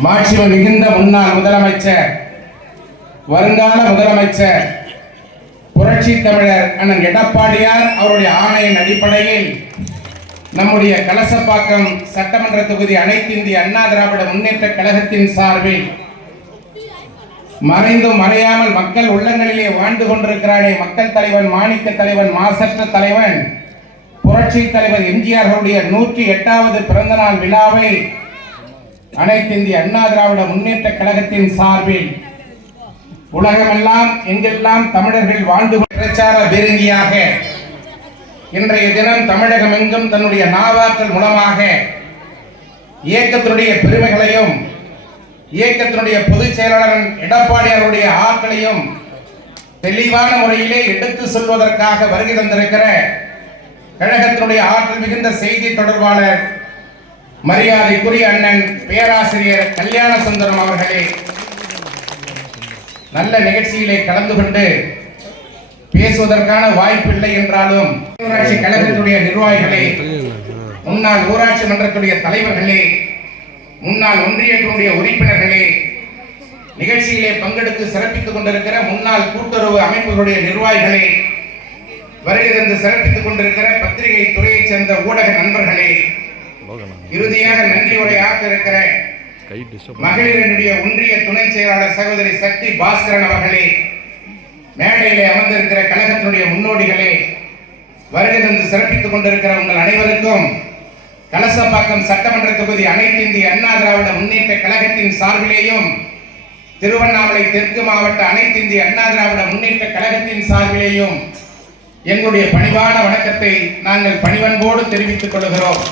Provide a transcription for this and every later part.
மாட்சிமை மிகுந்த முன்னாள் முதலமைச்சர் வருங்கால முதலமைச்சர் புரட்சி தமிழர் அண்ணன் எடப்பாடியார் அவருடைய ஆணையின் அடிப்படையில் நம்முடைய கலசப்பாக்கம் சட்டமன்ற தொகுதி அனைத்து இந்திய அண்ணா திராவிட முன்னேற்ற கழகத்தின் சார்பில் மறைந்தும் மறையாமல் மக்கள் உள்ளங்களிலே வாழ்ந்து கொண்டிருக்கிறானே மக்கள் தலைவன் மாணிக்க தலைவன் மாசற்ற தலைவன் புரட்சி தலைவர் எம்ஜிஆர் அவருடைய நூற்றி எட்டாவது பிறந்தநாள் விழாவை அனைத்து இந்திய அண்ணா திராவிட முன்னேற்ற கழகத்தின் சார்பில் உலகமெல்லாம் எங்கெல்லாம் தமிழர்கள் வாழ்ந்து பிரச்சார பேரங்கியாக இன்றைய தினம் தமிழகம் எங்கும் தன்னுடைய நாவாற்றல் மூலமாக இயக்கத்தினுடைய பெருமைகளையும் இயக்கத்தினுடைய பொதுச் செயலாளர் எடப்பாடியாருடைய ஆற்றலையும் தெளிவான முறையிலே எடுத்து சொல்வதற்காக வருகை தந்திருக்கிற கழகத்தினுடைய ஆற்றல் மிகுந்த செய்தி தொடர்பாளர் மரியாதைக்குரிய அண்ணன் பேராசிரியர் கல்யாண சுந்தரம் அவர்களே நல்ல நிகழ்ச்சியிலே கலந்து கொண்டு பேசுவதற்கான வாய்ப்பு இல்லை என்றாலும் ஊராட்சி கழகத்துடைய நிர்வாகிகளே முன்னாள் ஊராட்சி மன்றத்துடைய தலைவர்களே முன்னாள் ஒன்றியத்தினுடைய உறுப்பினர்களே நிகழ்ச்சியிலே பங்கெடுத்து சிறப்பித்துக் கொண்டிருக்கிற முன்னாள் கூட்டுறவு அமைப்புகளுடைய நிர்வாகிகளே வருகிறந்து சிறப்பித்துக் கொண்டிருக்கிற பத்திரிகை துறையைச் சேர்ந்த ஊடக நண்பர்களே இறுதியாக நன்றி உரை ஆக்க இருக்கிற கை டிஸ்டர்ப் மகளிரினுடைய ஒன்றிய துணை செயலாளர் சகோதரி சக்தி பாஸ்கரன் அவர்களே மேடையிலே அமர்ந்திருக்கிற கழகத்தினுடைய முன்னோடிகளே வருகை தந்து சிறப்பித்துக் கொண்டிருக்கிற உங்கள் அனைவருக்கும் கலசப்பாக்கம் சட்டமன்ற தொகுதி அனைத்து இந்திய அண்ணா திராவிட முன்னேற்ற கழகத்தின் சார்பிலேயும் திருவண்ணாமலை தெற்கு மாவட்ட அனைத்து இந்திய அண்ணா திராவிட முன்னேற்ற கழகத்தின் சார்பிலேயும் எங்களுடைய பணிவான வணக்கத்தை நாங்கள் பணிவன்போடு தெரிவித்துக் கொள்கிறோம்.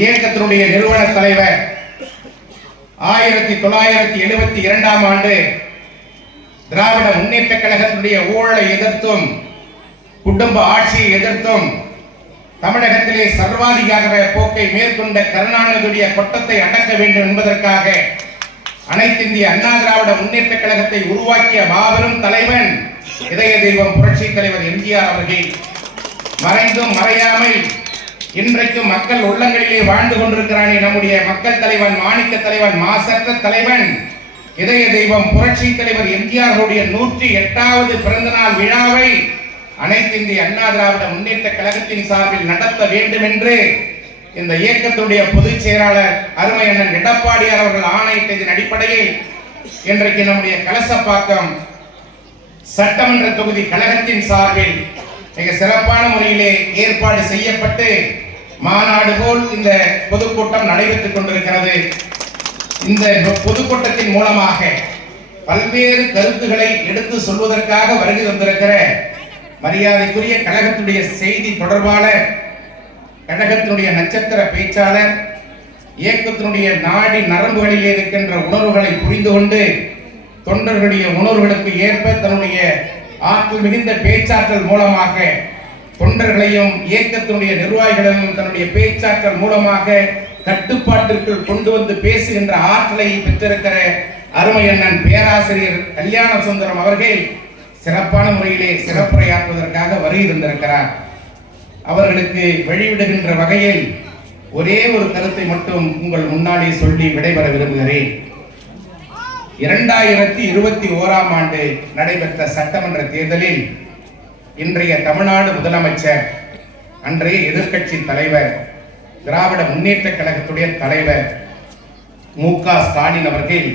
இயக்கத்தினுடைய நிறுவன தலைவர். ஆயிரத்தி தொள்ளாயிரத்தி எழுபத்தி இரண்டாம் ஆண்டு திராவிட முன்னேற்ற கழகத்தினுடைய ஊழலை எதிர்த்தும் குடும்ப ஆட்சியை எதிர்த்தும் தமிழகத்திலே சர்வாதிகார போக்கை மேற்கொண்ட கருணாநிதியுடைய கொட்டத்தை அடக்க வேண்டும் என்பதற்காக அனைத்து இந்திய அண்ணா திராவிட முன்னேற்ற கழகத்தை உருவாக்கிய மாபெரும் தலைவன் இதய தெய்வம் புரட்சி தலைவர் எம்ஜிஆர் அவர்கள். மறைந்தும் மறையாமல் இன்றைக்கும் மக்கள் உள்ளங்களிலே வாழ்ந்து கொண்டிருக்கிறானே நம்முடைய மக்கள் தலைவன் மாணிக்க தலைவன் மாசற்ற தலைவன். இதய தெய்வம் புரட்சி தலைவர் எம்ஜிஆர்களுடைய நூற்றி எட்டாவது பிறந்தநாள் விழாவை அனைத்து இந்திய அண்ணா திராவிட முன்னேற்ற கழகத்தின் சார்பில் நடத்த வேண்டும் என்று இந்த இயக்கத்துடைய பொதுச் செயலாளர் அருமை அண்ணன் எடப்பாடியார் அவர்கள் ஆணையிட்டதின் அடிப்படையில் இன்றைக்கு நம்முடைய கலசப்பாக்கம் சட்டமன்ற தொகுதி கழகத்தின் சார்பில் மிக சிறப்பான முறையிலே ஏற்பாடு செய்யப்பட்டு மாநாடு போல் இந்த பொதுக்கூட்டம் நடைபெற்றுக் கொண்டிருக்கிறது. இந்த பொதுக்கூட்டத்தின் மூலமாக பல்வேறு கருத்துக்களை எடுத்து சொல்வதற்காக வருகை வந்திருக்கிற மரியாதைக்குரிய கழகத்துடைய செய்தி தொடர்பாளர் கழகத்தினுடைய நட்சத்திர பேச்சாளர் இயக்கத்தினுடைய நாடி நரம்புகளிலே இருக்கின்ற உணர்வுகளை புரிந்து கொண்டு தொண்டர்களுடைய உணர்வுகளுக்கு ஏற்ப தன்னுடைய ஆற்றல் மிகுந்த பேச்சாற்றல் மூலமாக தொண்டர்களையும் இயக்கத்தினுடைய நிர்வாகிகளையும் தன்னுடைய பேச்சாற்றல் மூலமாக கட்டுப்பாட்டிற்குள் கொண்டு வந்து பேசுகின்ற ஆற்றலை பெற்றிருக்கிற அருமை அண்ணன் பேராசிரியர் கல்யாண சுந்தரம் அவர்கள் சிறப்பான முறையிலே சிறப்புரையாற்றுவதற்காக வருகை தந்திருக்கிறார். அவர்களுக்கு வழிவிடுகின்ற வகையில் ஒரே ஒரு கருத்தை மட்டும் உங்கள் முன்னாடி சொல்லி விடைபெற விரும்புகிறேன். இரண்டாயிரத்தி இருபத்தி ஓராம் ஆண்டு நடைபெற்ற சட்டமன்ற தேர்தலில் இன்றைய தமிழ்நாடு முதலமைச்சர் அன்றைய எதிர்கட்சி தலைவர் திராவிட முன்னேற்ற கழகத்துடைய தலைவர் மு க ஸ்டாலின் அவர்கள்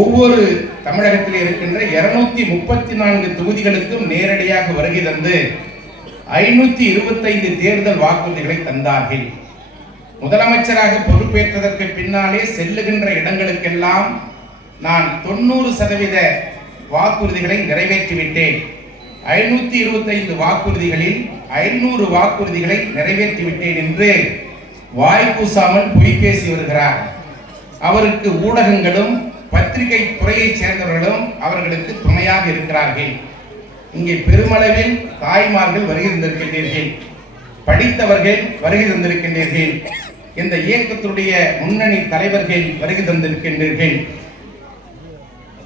ஒவ்வொரு தமிழகத்தில் இருக்கின்ற இருநூத்தி முப்பத்தி நான்கு தொகுதிகளுக்கும் நேரடியாக வருகை தந்து ஐநூத்தி இருபத்தைந்து தேர்தல் வாக்குறுதிகளை தந்தார்கள். முதலமைச்சராக பொறுப்பேற்றதற்கு பின்னாலே செல்லுகின்ற இடங்களுக்கெல்லாம் நான் தொண்ணூறு சதவீத வாக்குறுதிகளை நிறைவேற்றிவிட்டேன். ஐநூத்தி இருபத்தைந்து வாக்குறுதிகளில் ஐநூறு வாக்குறுதிகளை நிறைவேற்றிவிட்டேன் என்று வாய்ப்பூசாமல் பொய் பேசி வருகிறார். அவருக்கு ஊடகங்களும் பத்திரிகை துறையைச் சேர்ந்தவர்களும் அவர்களுக்கு துணையாக இருக்கிறார்கள். இங்கே பெருமளவில் தாய்மார்கள் வருகை தந்திருக்கின்றீர்கள். படித்தவர்கள் வருகை தந்திருக்கின்றீர்கள். இந்த இயக்கத்துடைய முன்னணி தலைவர்கள் வருகை தந்திருக்கின்றீர்கள்.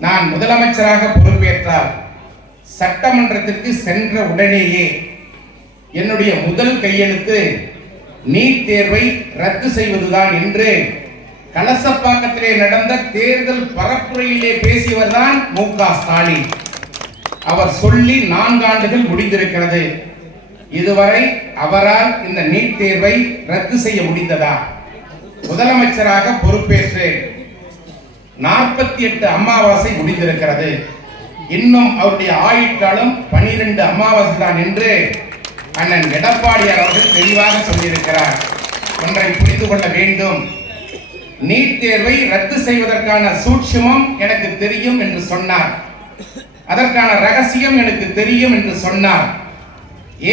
நான் முதலமைச்சராக பொறுப்பேற்றார். சட்டமன்றத்திற்கு சென்ற உடனேயே என்னுடைய முதல் கையெழுத்து நீட் தேர்வை ரத்து செய்வதுதான் என்று கலசப்பாக்கத்திலே நடந்த தேர்தல் பரப்புரையிலே பேசியவர்தான் மு. க. ஸ்டாலின். அவர் சொல்லி நான்கு ஆண்டுகள் முடிந்திருக்கிறது. இதுவரை அவரால் இந்த நீட் தேர்வை ரத்து செய்ய முடிந்ததா? முதலமைச்சராக பொறுப்பேற்று நாற்பத்தி எட்டு அமாவாசை முடிந்திருக்கிறது. இன்னும் அவருடைய ஆயுட்காலம் பனிரெண்டு அமாவாசை தான் என்று அண்ணன் எடப்பாடியார் அவர்கள் தெளிவாக சொல்லியிருக்கிறார். ஒன்றை புரிந்து கொள்ள வேண்டும். நீட் தேர்வை ரத்து செய்வதற்கான சூட்சமம் எனக்கு தெரியும் என்று சொன்னார். அதற்கான ரகசியம் எனக்கு தெரியும் என்று சொன்னார்.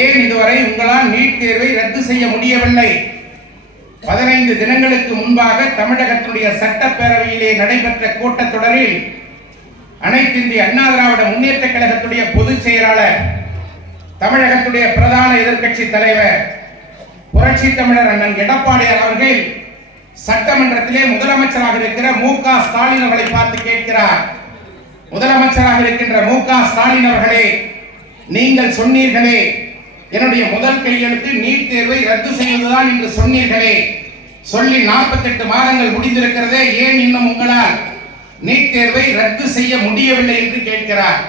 ஏன் இதுவரை உங்களால் நீட் தேர்வை ரத்து செய்ய முடியவில்லை? பதினைந்து தினங்களுக்கு முன்பாக தமிழகத்தினுடைய சட்டப்பேரவையிலே நடைபெற்ற கூட்டத்தொடரில் அனைத்து இந்திய அண்ணா திராவிட முன்னேற்ற கழகத்துடைய பொதுச் செயலாளர் தமிழகத்துடைய பிரதான எதிர்க்கட்சி தலைவர் புரட்சி தமிழர் அண்ணன் எடப்பாடியார் அவர்கள் சட்டமன்றத்திலே முதலமைச்சராக இருக்கிற மு க. ஸ்டாலின் அவர்களை பார்த்து கேட்கிறார். முதலமைச்சராக இருக்கின்ற மு க. ஸ்டாலின் அவர்களே நீங்கள் சொன்னீர்களே என்னுடைய முதல் கையெழுத்து நீட் தேர்வை ரத்து செய்வதுதான் என்று சொன்னீர்களே. சொல்லி 48 மாதங்கள் முடிந்திருக்கிறதே ஏன் இன்னும் உங்களால்? நீட் தேர்வை ரத்து செய்ய முடியவில்லை என்று கேட்கிறார்.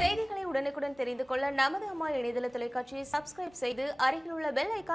செய்திகளை உடனுக்குடன் தெரிந்து கொள்ள நமது அம்மா இணையதள தொலைக்காட்சியை சப்ஸ்கிரைப் செய்து அருகில் உள்ள பெல் ஐக்கான்